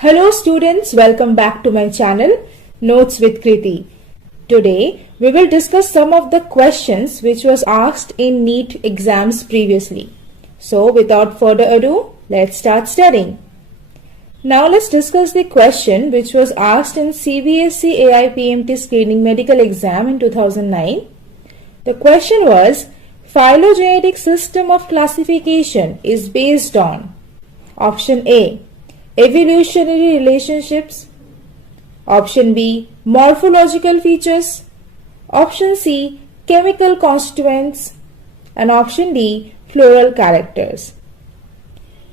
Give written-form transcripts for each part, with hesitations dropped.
Hello students, welcome back to my channel Notes with Kriti. Today we will discuss some of the questions which was asked in NEET exams previously. So without further ado, let's start studying. Now let's discuss the question which was asked in CBSE AIPMT screening medical exam in 2009. The question was, phylogenetic system of classification is based on option A, evolutionary relationships, option B, morphological features, option C, chemical constituents, and option D, floral characters.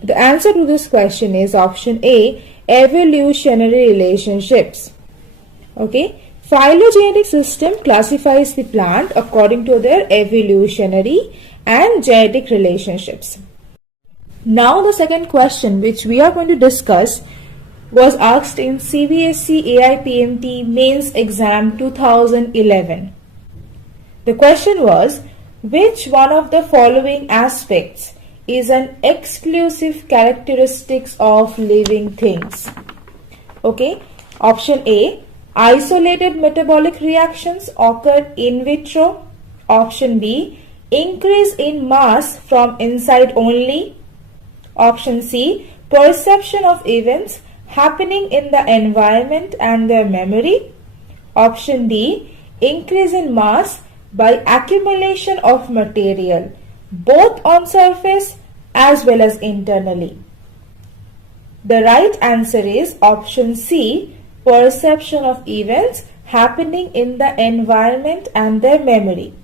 The answer to this question is option A, evolutionary relationships. Okay, phylogenetic system classifies the plant according to their evolutionary and genetic relationships. Now the second question which we are going to discuss was asked in CBSE AIPMT mains exam 2011. The question was, which one of the following aspects is an exclusive characteristics of living things? Okay, option A, isolated metabolic reactions occur in vitro. Option B, increase in mass from inside only. Option C, perception of events happening in the environment and their memory. Option D, increase in mass by accumulation of material, both on surface as well as internally. The right answer is option C, perception of events happening in the environment and their memory.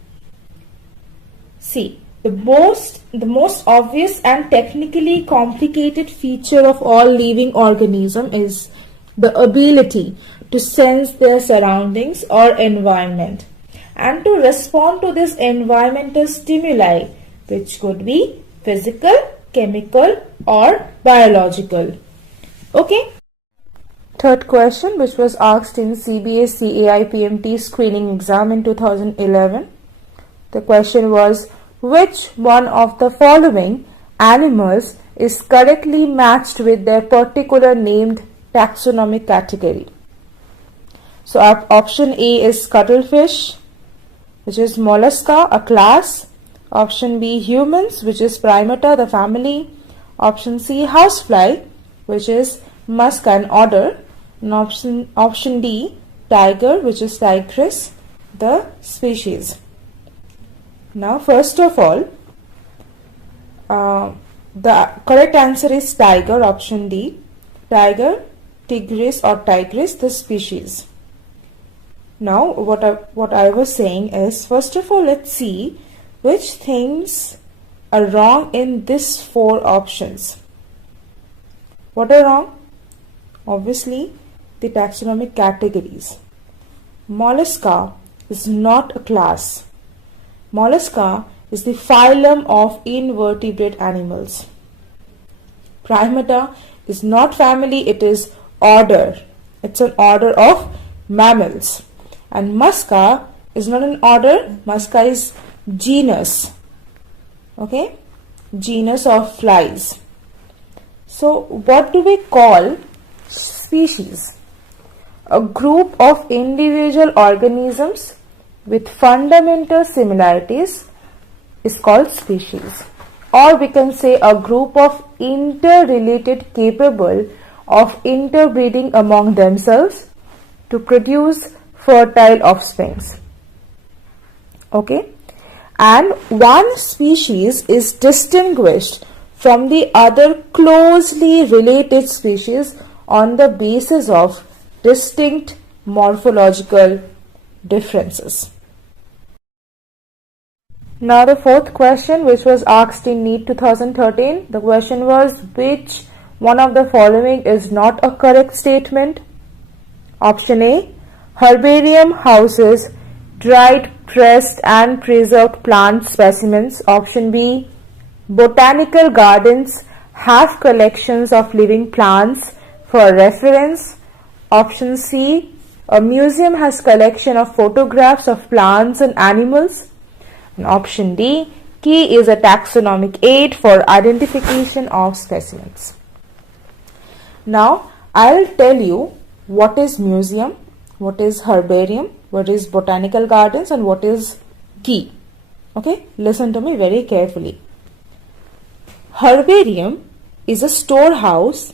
See, the most obvious and technically complicated feature of all living organism is the ability to sense their surroundings or environment and to respond to this environmental stimuli, which could be physical, chemical, or biological. Okay. Third question, which was asked in CBSE AIPMT screening exam in 2011. The question was, which one of the following animals is correctly matched with their particular named taxonomic category? So option A is cuttlefish, which is mollusca, a class. Option B, humans, which is primata, the family. Option C, housefly, which is musca, an order. And option D, tiger, which is tigris, the species. Now, first of all, the correct answer is tiger, option D. Tiger, tigris or tigris, the species. Now, what I was saying is, first of all, let's see which things are wrong in these four options. What are wrong? Obviously, the taxonomic categories. Mollusca is not a class. Mollusca is the phylum of invertebrate animals. Primata is not family, it is order. It's an order of mammals. And musca is not an order, musca is genus. Okay? Genus of flies. So what do we call species? A group of individual organisms with fundamental similarities is called species, or we can say a group of interrelated capable of interbreeding among themselves to produce fertile offsprings. Okay, and one species is distinguished from the other closely related species on the basis of distinct morphological differences. Now the fourth question, which was asked in NEET 2013, the question was, which one of the following is not a correct statement? Option A, herbarium houses dried, pressed and preserved plant specimens. Option B, botanical gardens have collections of living plants for reference. Option C, a museum has collection of photographs of plants and animals. And option D, key is a taxonomic aid for identification of specimens. Now, I'll tell you what is museum, what is herbarium, what is botanical gardens, and what is key. Okay, listen to me very carefully. Herbarium is a storehouse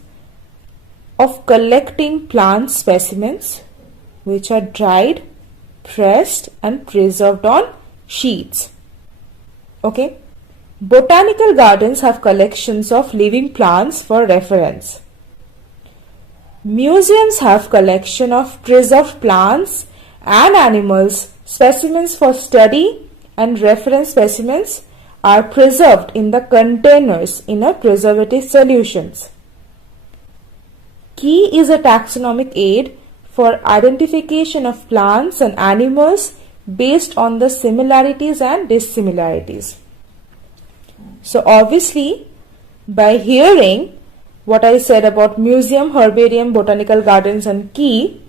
of collecting plant specimens which are dried, pressed, and preserved on sheets. Okay. Botanical gardens have collections of living plants for reference. Museums have collection of preserved plants and animals, specimens for study, and reference specimens are preserved in the containers in a preservative solutions. Key is a taxonomic aid for identification of plants and animals based on the similarities and dissimilarities. So obviously, by hearing what I said about museum, herbarium, botanical gardens, and key,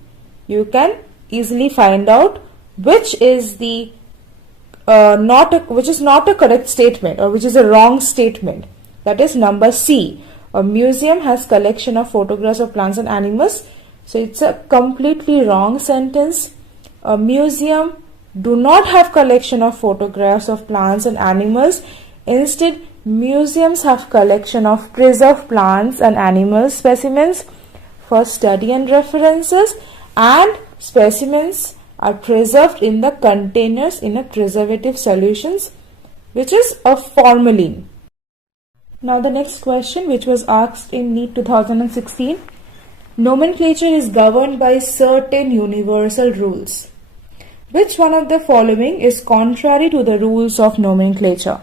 you can easily find out which is the not a correct statement, or which is a wrong statement. That is number C. A museum has collection of photographs of plants and animals. So it's a completely wrong sentence. A museum do not have collection of photographs of plants and animals. Instead, museums have collection of preserved plants and animal specimens for study and references, and specimens are preserved in the containers in a preservative solutions, which is a formalin. Now the next question, which was asked in NEET 2016. Nomenclature is governed by certain universal rules. Which one of the following is contrary to the rules of nomenclature?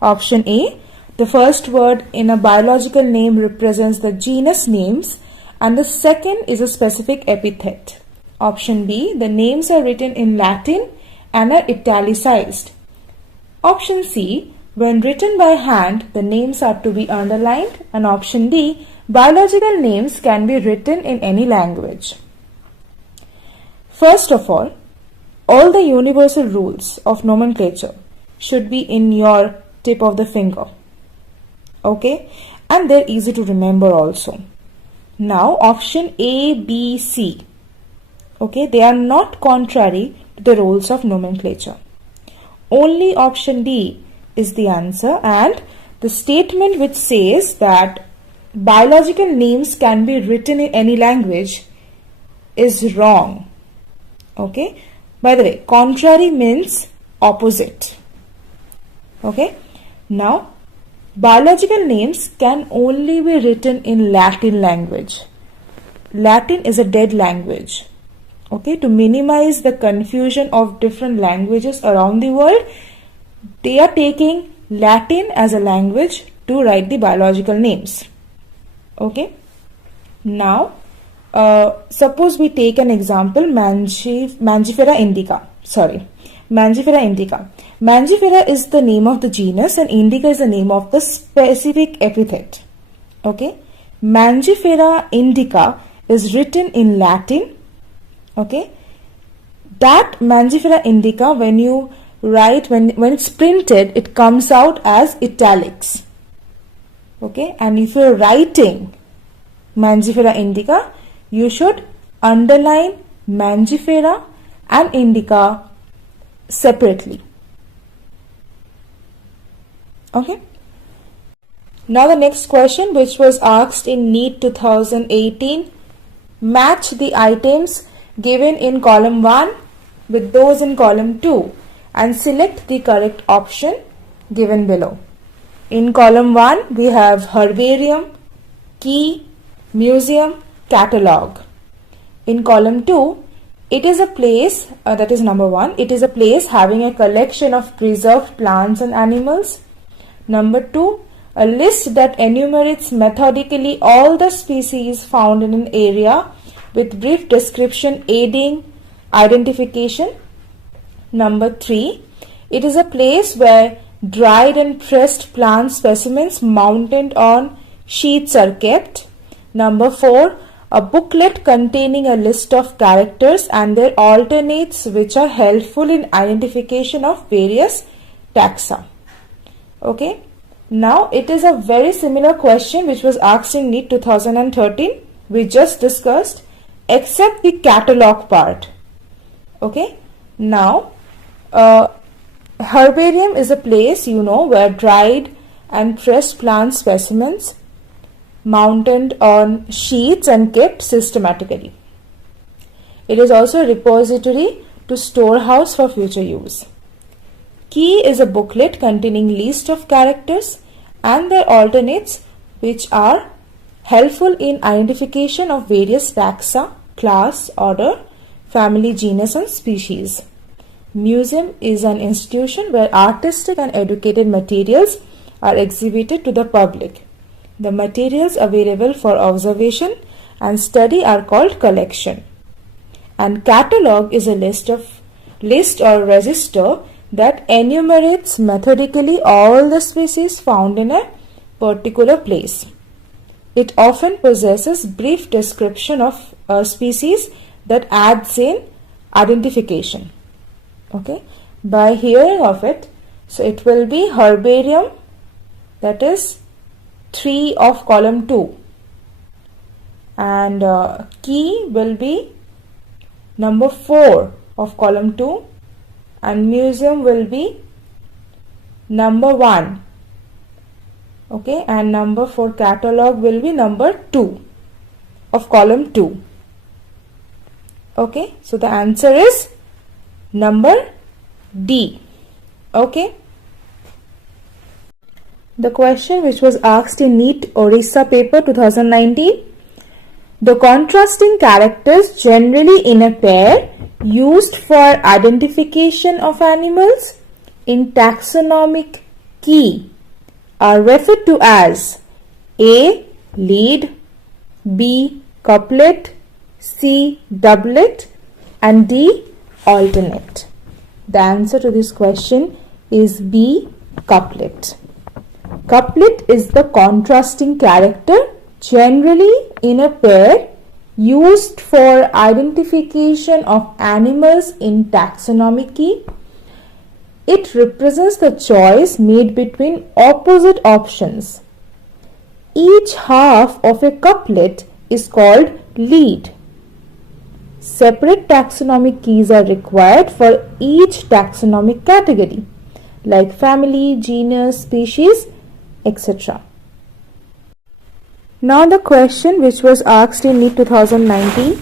Option A. The first word in a biological name represents the genus names, and the second is a specific epithet. Option B. The names are written in Latin and are italicized. Option C. When written by hand, the names are to be underlined. And option D. Biological names can be written in any language. First of all the universal rules of nomenclature should be in your tip of the finger. Okay, and they're easy to remember also. Now option A, B, C. Okay, they are not contrary to the rules of nomenclature. Only option D is the answer, and the statement which says that biological names can be written in any language is wrong. Okay, by the way, contrary means opposite. Okay, now biological names can only be written in Latin language. Latin is a dead language. Okay, to minimize the confusion of different languages around the world, they are taking Latin as a language to write the biological names. Okay, now suppose we take an example, Mangifera indica. Mangifera indica. Mangifera is the name of the genus and indica is the name of the specific epithet. Okay, Mangifera indica is written in Latin. Okay, that Mangifera indica, when you write, when it's printed, it comes out as italics. Okay, and if you're writing Mangifera indica, you should underline Mangifera and indica separately. Okay. Now the next question, which was asked in NEET 2018. Match the items given in column 1 with those in column 2 and select the correct option given below. In column 1 we have herbarium, key, museum, catalogue. In column 2 it is a place, that is number 1, it is a place having a collection of preserved plants and animals. Number 2, a list that enumerates methodically all the species found in an area with brief description aiding identification. Number 3, it is a place where dried and pressed plant specimens mounted on sheets are kept. Number 4, a booklet containing a list of characters and their alternates which are helpful in identification of various taxa. Okay, now it is a very similar question which was asked in NEET 2013. we just discussed except the catalog part. Okay, now herbarium is a place, where dried and pressed plant specimens mounted on sheets and kept systematically. It is also a repository to storehouse for future use. Key is a booklet containing list of characters and their alternates which are helpful in identification of various taxa, class, order, family, genus and species. Museum is an institution where artistic and educated materials are exhibited to the public. The materials available for observation and study are called collection. And catalog is a list or register that enumerates methodically all the species found in a particular place. It often possesses brief description of a species that adds in identification. Okay, by hearing of it, so it will be herbarium, that is 3 of column 2, and key will be number 4 of column 2, and museum will be number 1. Okay, and number for catalog will be number 2 of column 2. Okay, so the answer is number D. Okay. The question which was asked in NEET Orissa paper 2019. The contrasting characters generally in a pair used for identification of animals in taxonomic key are referred to as A. Lead, B. Couplet, C. Doublet and D. Alternate. The answer to this question is B. Couplet. Couplet is the contrasting character generally in a pair used for identification of animals in taxonomic key. It represents the choice made between opposite options. Each half of a couplet is called lead. Separate taxonomic keys are required for each taxonomic category, like family, genus, species, etc. Now the question which was asked in NEET 2019.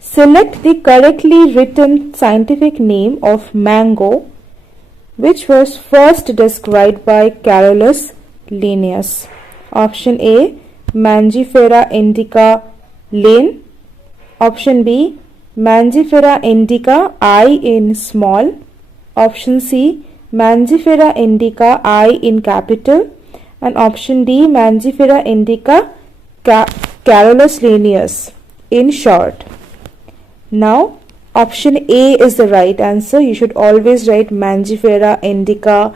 Select the correctly written scientific name of mango which was first described by Carolus Linnaeus. Option A. Mangifera indica Linn. Option B. Mangifera indica I in small. Option C. Mangifera indica I in capital. And option D. Mangifera indica Carolus Linnaeus in short. Now option A is the right answer. You should always write Mangifera indica.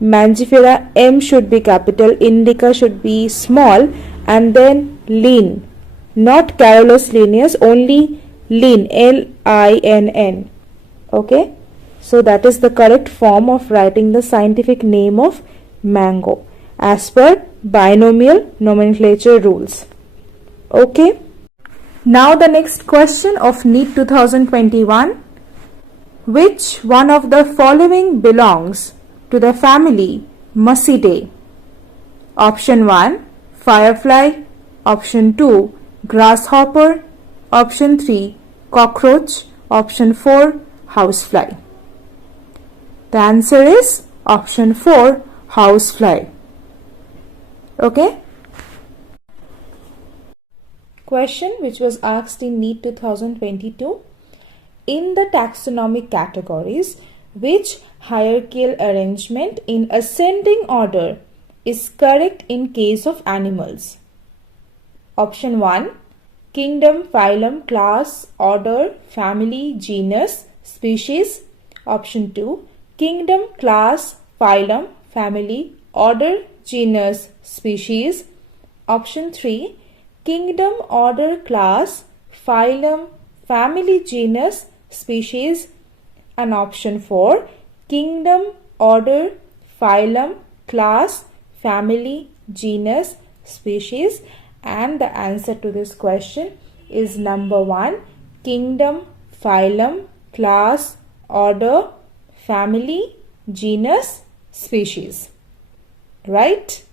Mangifera M should be capital, indica should be small, and then Linn, not Carolus Linnaeus, only Linn, L-I-N-N. Okay, so that is the correct form of writing the scientific name of mango as per binomial nomenclature rules. Okay. Now the next question of NEET 2021. Which one of the following belongs to the family Muscidae? Option 1. Firefly. Option 2. Grasshopper. Option 3. Cockroach. Option 4. Housefly. The answer is option 4. Housefly. Okay. Question which was asked in NEET 2022. In the taxonomic categories, which hierarchical arrangement in ascending order is correct in case of animals? Option 1. Kingdom, phylum, class, order, family, genus, species. Option 2. Kingdom, class, phylum, family, order, genus, species. Option 3. Kingdom, order, class, phylum, family, genus, species. And option 4. Kingdom, order, phylum, class, family, genus, species. And the answer to this question is number 1, kingdom, phylum, class, order, family, genus, species. Right?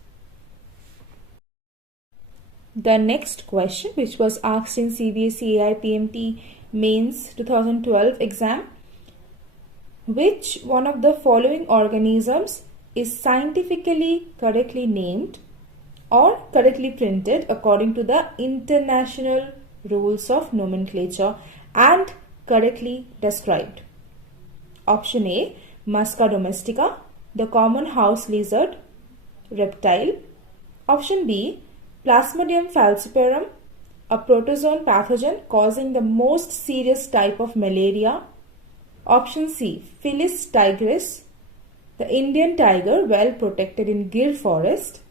The next question, which was asked in CBSE AI PMT Mains 2012 exam, which one of the following organisms is scientifically correctly named or correctly printed according to the international rules of nomenclature and correctly described? Option A, Musca domestica, the common house lizard, reptile. Option B, Plasmodium falciparum, a protozoan pathogen causing the most serious type of malaria. Option C, Felis tigris, the Indian tiger well protected in Gir forest.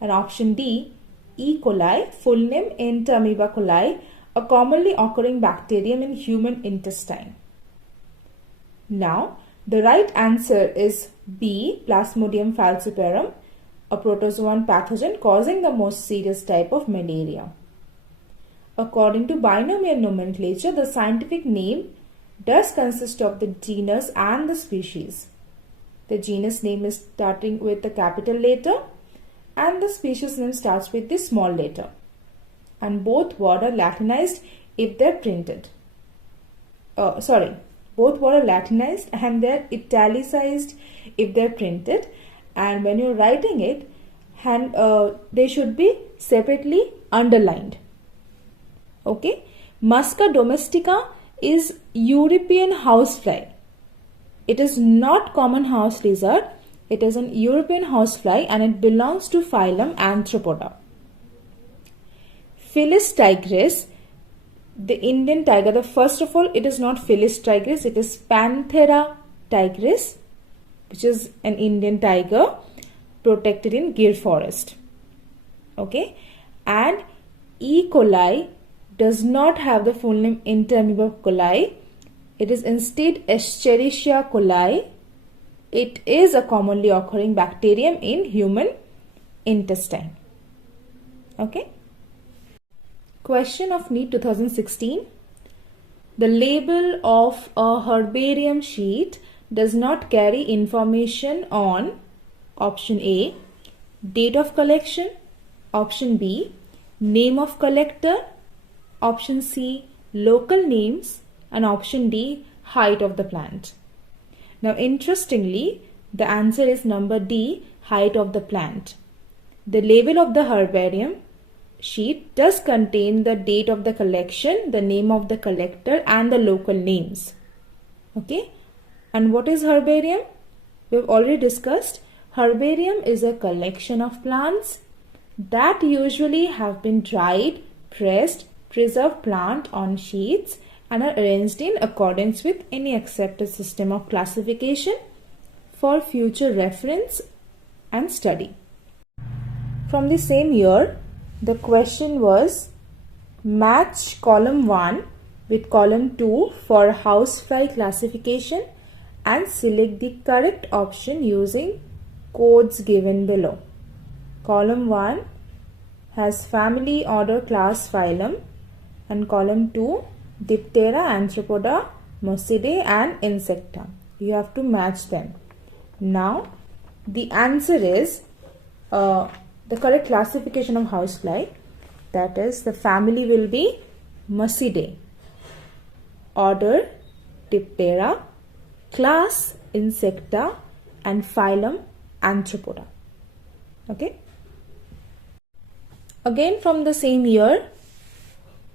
And option D, E. coli, full name Entamoeba coli, a commonly occurring bacterium in human intestine. Now, the right answer is B, Plasmodium falciparum, a protozoan pathogen causing the most serious type of malaria. According to binomial nomenclature, the scientific name does consist of the genus and the species. The genus name is starting with the capital letter and the species name starts with the small letter. And both words are Latinized if they're printed. Both words are Latinized and they're italicized if they're printed. And when you're writing it, they should be separately underlined. Okay. Musca domestica is European housefly. It is not common house lizard. It is an European housefly and it belongs to phylum Arthropoda. Felis tigris, the Indian tiger. First of all, it is not Felis tigris. It is Panthera tigris, which is an Indian tiger protected in Gir forest. Okay. And E. coli does not have the full name Entamoeba coli. It is instead Escherichia coli. It is a commonly occurring bacterium in human intestine. Okay. Question of NEET 2016. The label of a herbarium sheet does not carry information on option A, date of collection, option B, name of collector, option C, local names, and option D, height of the plant. Now interestingly, the answer is number D, height of the plant. The label of the herbarium sheet does contain the date of the collection, the name of the collector, and the local names. Okay. And what is herbarium? We have already discussed. Herbarium is a collection of plants that usually have been dried, pressed, preserved plant on sheets and are arranged in accordance with any accepted system of classification for future reference and study. From the same year, the question was match column 1 with column 2 for housefly classification and select the correct option using codes given below. Column 1 has family, order, class, phylum, and column 2 Diptera, Arthropoda, Mosidae and Insecta. You have to match them. Now the answer is the correct classification of housefly, that is the family will be Mosidae, order Diptera, class Insecta and phylum Arthropoda. Okay. Again from the same year,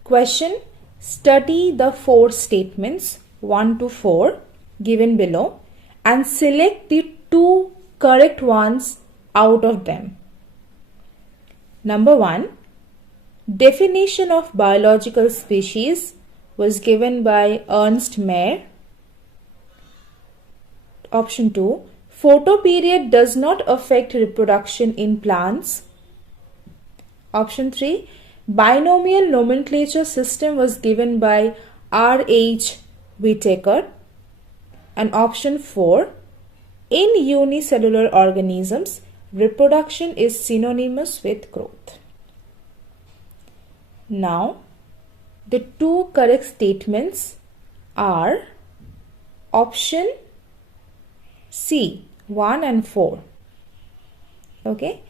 question, study the 4 statements 1 to 4 given below and select the 2 correct ones out of them. Number 1, definition of biological species was given by Ernst Mayr. Option 2, photoperiod does not affect reproduction in plants. Option 3, binomial nomenclature system was given by R.H. Whittaker. And option 4, in unicellular organisms, reproduction is synonymous with growth. Now, the two correct statements are option C, 1 and 4. Okay.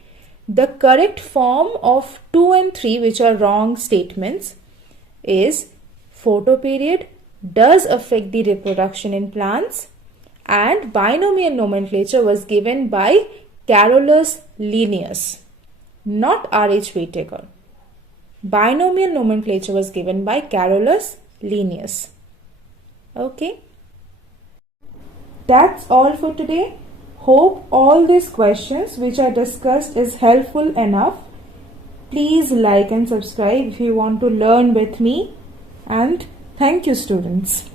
The correct form of 2 and 3, which are wrong statements, is photoperiod does affect the reproduction in plants, and binomial nomenclature was given by Carolus Linnaeus, not R.H. Whittaker. Binomial nomenclature was given by Carolus Linnaeus. Okay. That's all for today. Hope all these questions which are discussed is helpful enough. Please like and subscribe if you want to learn with me, and thank you, students.